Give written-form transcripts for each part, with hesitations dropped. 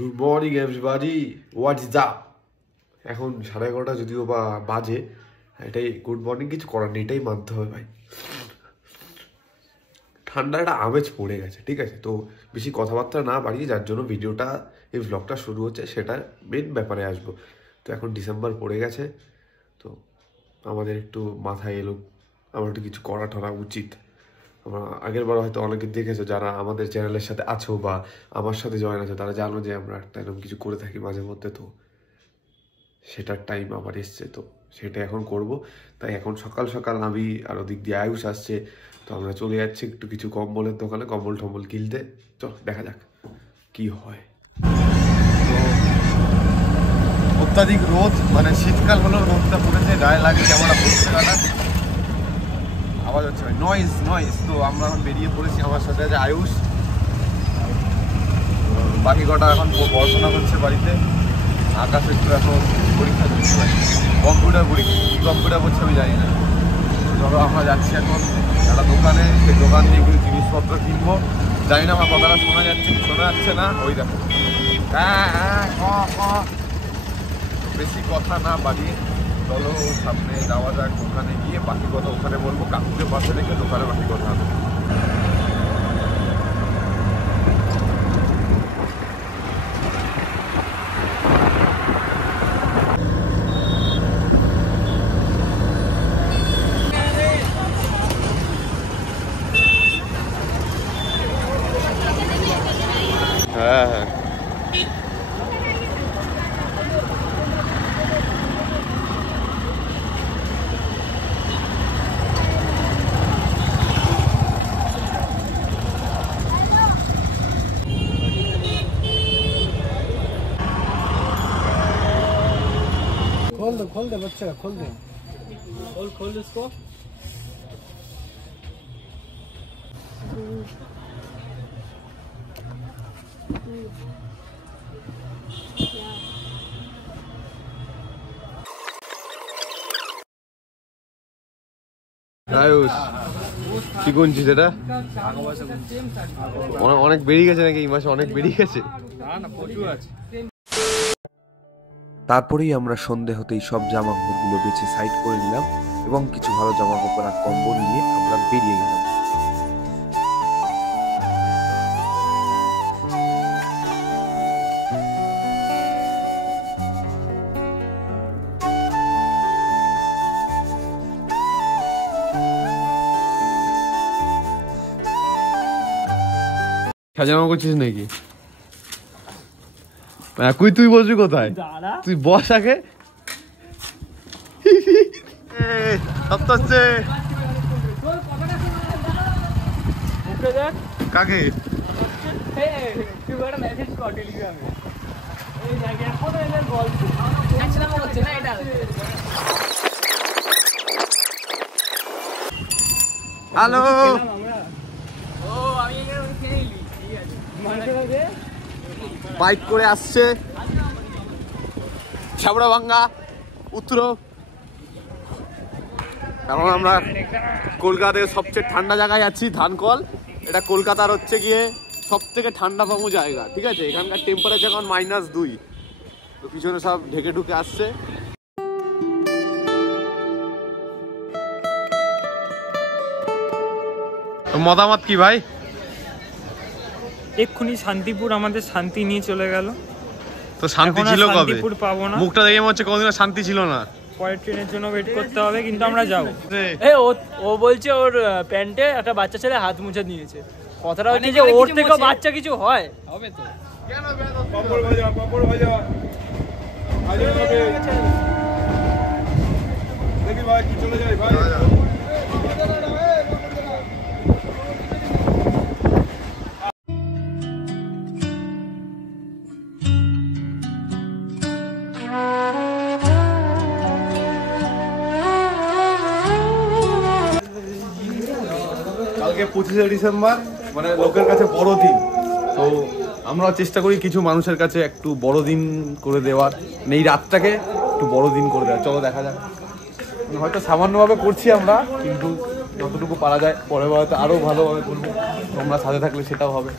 Good morning everybody, what is up? এখন 11:30 যদিও বা বাজে, এটাই গুড মর্নিং, কিছু করার নেই, এটাই মানতে হবে ভাই। ঠান্ডা একটা আমেজ পড়ে গেছে, ঠিক আছে? তো বেশি কথাবার্তা না বাড়িয়ে, যার জন্য ভিডিওটা এই ভ্লগটা শুরু হচ্ছে সেটা মেন ব্যাপারে আসবো। তো এখন ডিসেম্বর পড়ে গেছে, তো আমাদের একটু মাথায় এলো আমার একটু কিছু করা টরা উচিত। আমরা আগের বার হয়তো অনেকে দেখেছো, যারা আমাদের চ্যানেলের সাথে আছো বা আমার সাথে জয়েন আছে, তারা জানো যে আমরা একটা এরকম কিছু করে থাকি মাঝে মধ্যে। তো সেটার টাইম আবার এসছে, তো সেটা এখন করব। তাই এখন সকাল সকাল আমি আর ওদিক দিয়ে আয়ুষ আসছে, তো আমরা চলে যাচ্ছি একটু কিছু কম্বলের দোকানে কম্বল টম্বল কিনতে। চল দেখা যাক কি হয়। অত্যাধিক রোদ, মানে শীতকাল হলেও রোদটা পড়েছে, গায়ে লাগে কেমন পড়ছে গাটা, আওয়াজ হচ্ছে ভাই, নয়েজ নয়েজ। তো আমরা এখন বেরিয়ে পড়েছি, আমার সাথে আছে আয়ুষ, বাকি কটা এখন পড়াশোনা করছে বাড়িতে। আকাশ একটু এখন পরীক্ষা দিচ্ছে ভাই, কম্পিউটার পরীক্ষা, কী কম্পিউটার করছে আমি জানি না। ধরো আমরা যাচ্ছি এখন একটা দোকানে, সেই দোকান দিয়ে কিছু জিনিসপত্র কিনবো। জানি না আমার কথাটা শোনা যাচ্ছে কি শোনা যাচ্ছে না, ওই দেখো। বেশি কথা না বাড়িয়ে চলো সামনে যাওয়া যাক, দোকানে গিয়ে বাকি কথা ওখানে বলবো, কাকুকে পাশে রেখে দোকানে বাকি কথা হবে। হ্যাঁ হ্যাঁ, खोल दे बच्चे का, खोल दे, खोल इसको। আয়ুষ কি গুনছিস এটা? অনেক বেরিয়ে গেছে নাকি এই মাসে? অনেক বেরিয়ে গেছে। তারপরেই আমরা সন্ধে হতেই সব জামা কাপড়গুলো বেছে সাইড করে নিলাম এবং কিছু ভালো জামা কাপড় আর কম্বল নিয়ে আমরা বেরিয়ে গেলাম। সাজানো করছিস নাকি? তুই বসবি কোথায়? তুই বস আগে। কাকে? হ্যালো, বাইক করে আসছে ছাবড়া ভাঙ্গা উত্তর। এখন আমরা কলকাতার সবচেয়ে ঠান্ডা জায়গায় আছি, ধানকল। এটা কলকাতার হচ্ছে গিয়ে সব থেকে ঠান্ডাতম জায়গা, ঠিক আছে? এখানকার টেম্পারেচার এখন -2। তো পিছনে সব ঢেকে ঢুকে আসছে। মতামত কি ভাই? এক্ষুনি শান্তিপুর আমাদের শান্তি নিয়ে চলে গেল। তো শান্তি ছিল কবে? শান্তিপুর পাবো না, মুখটা দেখে মনে হচ্ছে কোনদিনও শান্তি ছিল না। পরের ট্রেনের জন্য ওয়েট করতে হবে, কিন্তু আমরা যাবো। ও বলছে ওর প্যান্টে একটা বাচ্চা ছেলে হাত মুছে দিয়েছে। কথাটা হচ্ছে যে ওর থেকে বাচ্চা কিছু হয় হবে তো। কেন পাপড় ভাজা দেখি ভাই কি চলে যায় ভাই। কালকে 25শে ডিসেম্বর, মানে লোকের কাছে বড় দিন। তো আমরা চেষ্টা করি কিছু মানুষের কাছে একটু বড় দিন করে দেওয়ার, এই রাতটাকে একটু বড় দিন করে দেওয়ার। চলো দেখা যাক, হয়তো সামান্যভাবে করছি আমরা, কিন্তু যতটুকু পারা যায় পরে হয়তো আরও ভালোভাবে করবো। তোমরা সাথে থাকলে সেটাও হবে।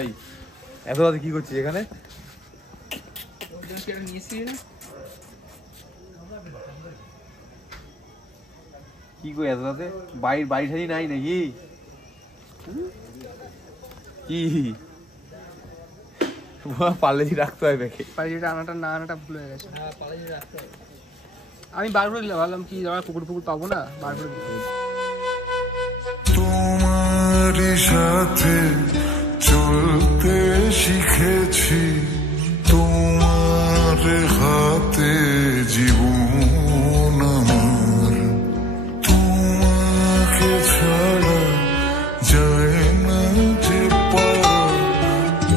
এই এত রাতে কি করছিস এখানে? কি কই এত রাতে? বাড়ি সারি নাই নাকি? কি পার্লেজি রাখতে হয় ব্যাগে? পার্লেজিটা আনাটা ভুল হয়ে গেছে। আমি বার করে দিলাম, ভাবলাম কি কুকুর পাবো না, বার করে দিলাম। তোমার সাথে চলতে শিখেছি, তোমার হাতে জীবন আমার, তোমাকে ছাড়া যায় না যে পারা,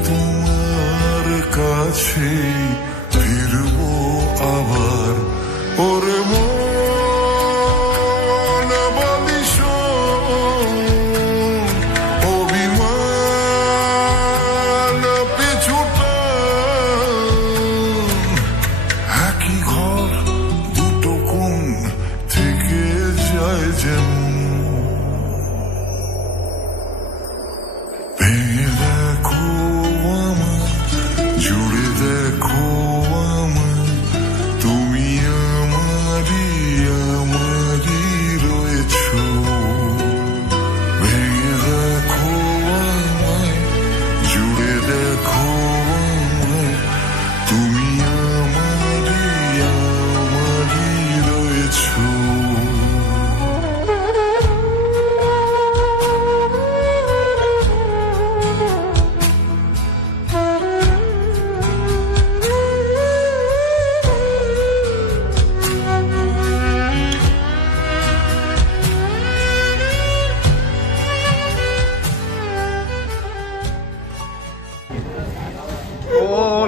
তোমার কাছে ফিরবো আবার। ওরে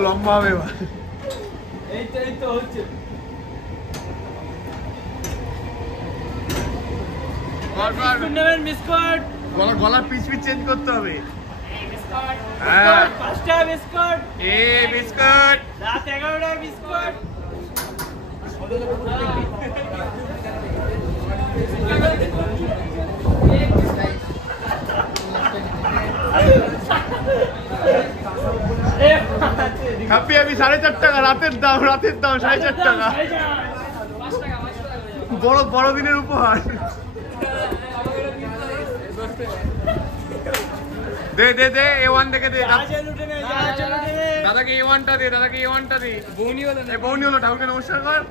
লম্বা হবে এবার। এই তো হচ্ছে বিস্কুট। গলার পিচ চেঞ্জ করতে হবে। হ্যাঁ 5টা বিস্কুট, বিস্কুট রাত 11টায় বিস্কুট। হ্যাপি আমি 4.5 টাকা রাতের দাম 4.5 টাকা। বড় দিনের উপহার। দে A1 দেখে দে। দাদাকে A1টা দে, বৌনি হলো ঠাকুরকে নমস্কার কর।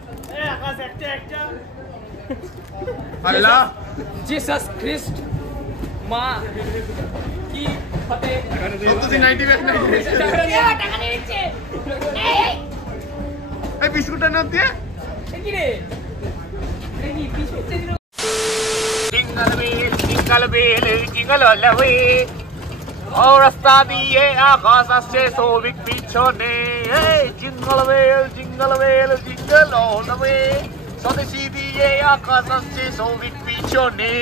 আল্লাহ জিসাস খ্রিস্ট মা কি ফতে সত্যি 90 ব্যাগ নাই টাকা নিয়ে নিচ্ছে। এই বিস্কুটটা না দিয়ে কি রে এই পিছুতে দিল। जिंगल बेल जिंगल लवे और रास्ता दिए आकाश से सोविक पिछने jingle bell jingle all the way स्वदेशी दिए आकाश से सोविक पिछने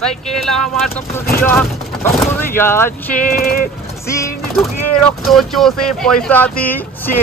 साइकेल আমার সব দিয়া আছে সিন ঢুকিয়ে রক্ত চোষে পয়সা দিচ্ছে